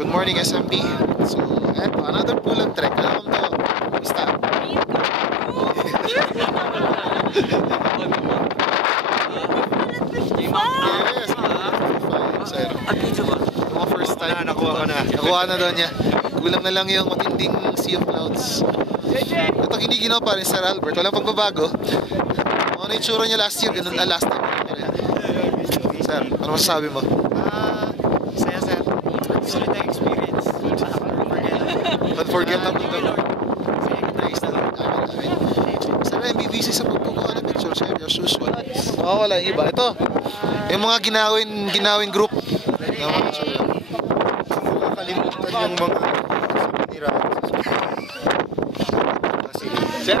Good morning, SMB. So, eto, another pull-up trek. Alam mo to, basta. Yes, 55, sir. Yung mga first time, nakuha ko na. Nakuha na daw niya. Kulang na lang yung matinding Sea of Clouds. Ito, hindi ginawa pa rin Sir Albert. Walang pagbabago. Ano yung tsura niya last year? Ganun na last time. Sir, ano masasabi mo? Saya, sir. Solid na experience. Unforgettable daw. Nice na lang. Sir, MBBC sa pagkukuha ng picture, sir, as usual. Wala yung iba. Ito, yung mga ginawin group. Yung mga picture. Nakalimutan yung mga sumunira. Sir?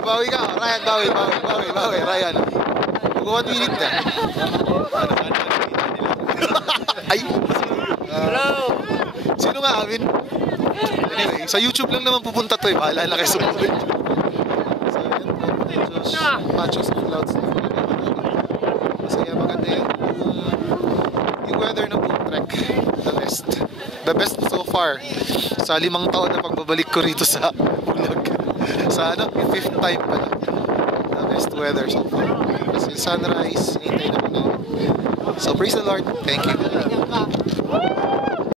Bawi ka, Ryan, bawi, Ryan. Mag 1 minute na. Ay! Hello! Sino nga amin? Anyway, sa YouTube lang naman pupunta to eh. Bahala na kayo sumunod. So, yan po. Machos of Clouds. Masaya, maganda yung weather ng boom trek. The best so far. Sa 5 taon na pagbabalik ko rito sa vlog. Sa ano, 5th time pala. The best weather so far. Kasi sunrise, hintay na muna. So praise the Lord. Thank you.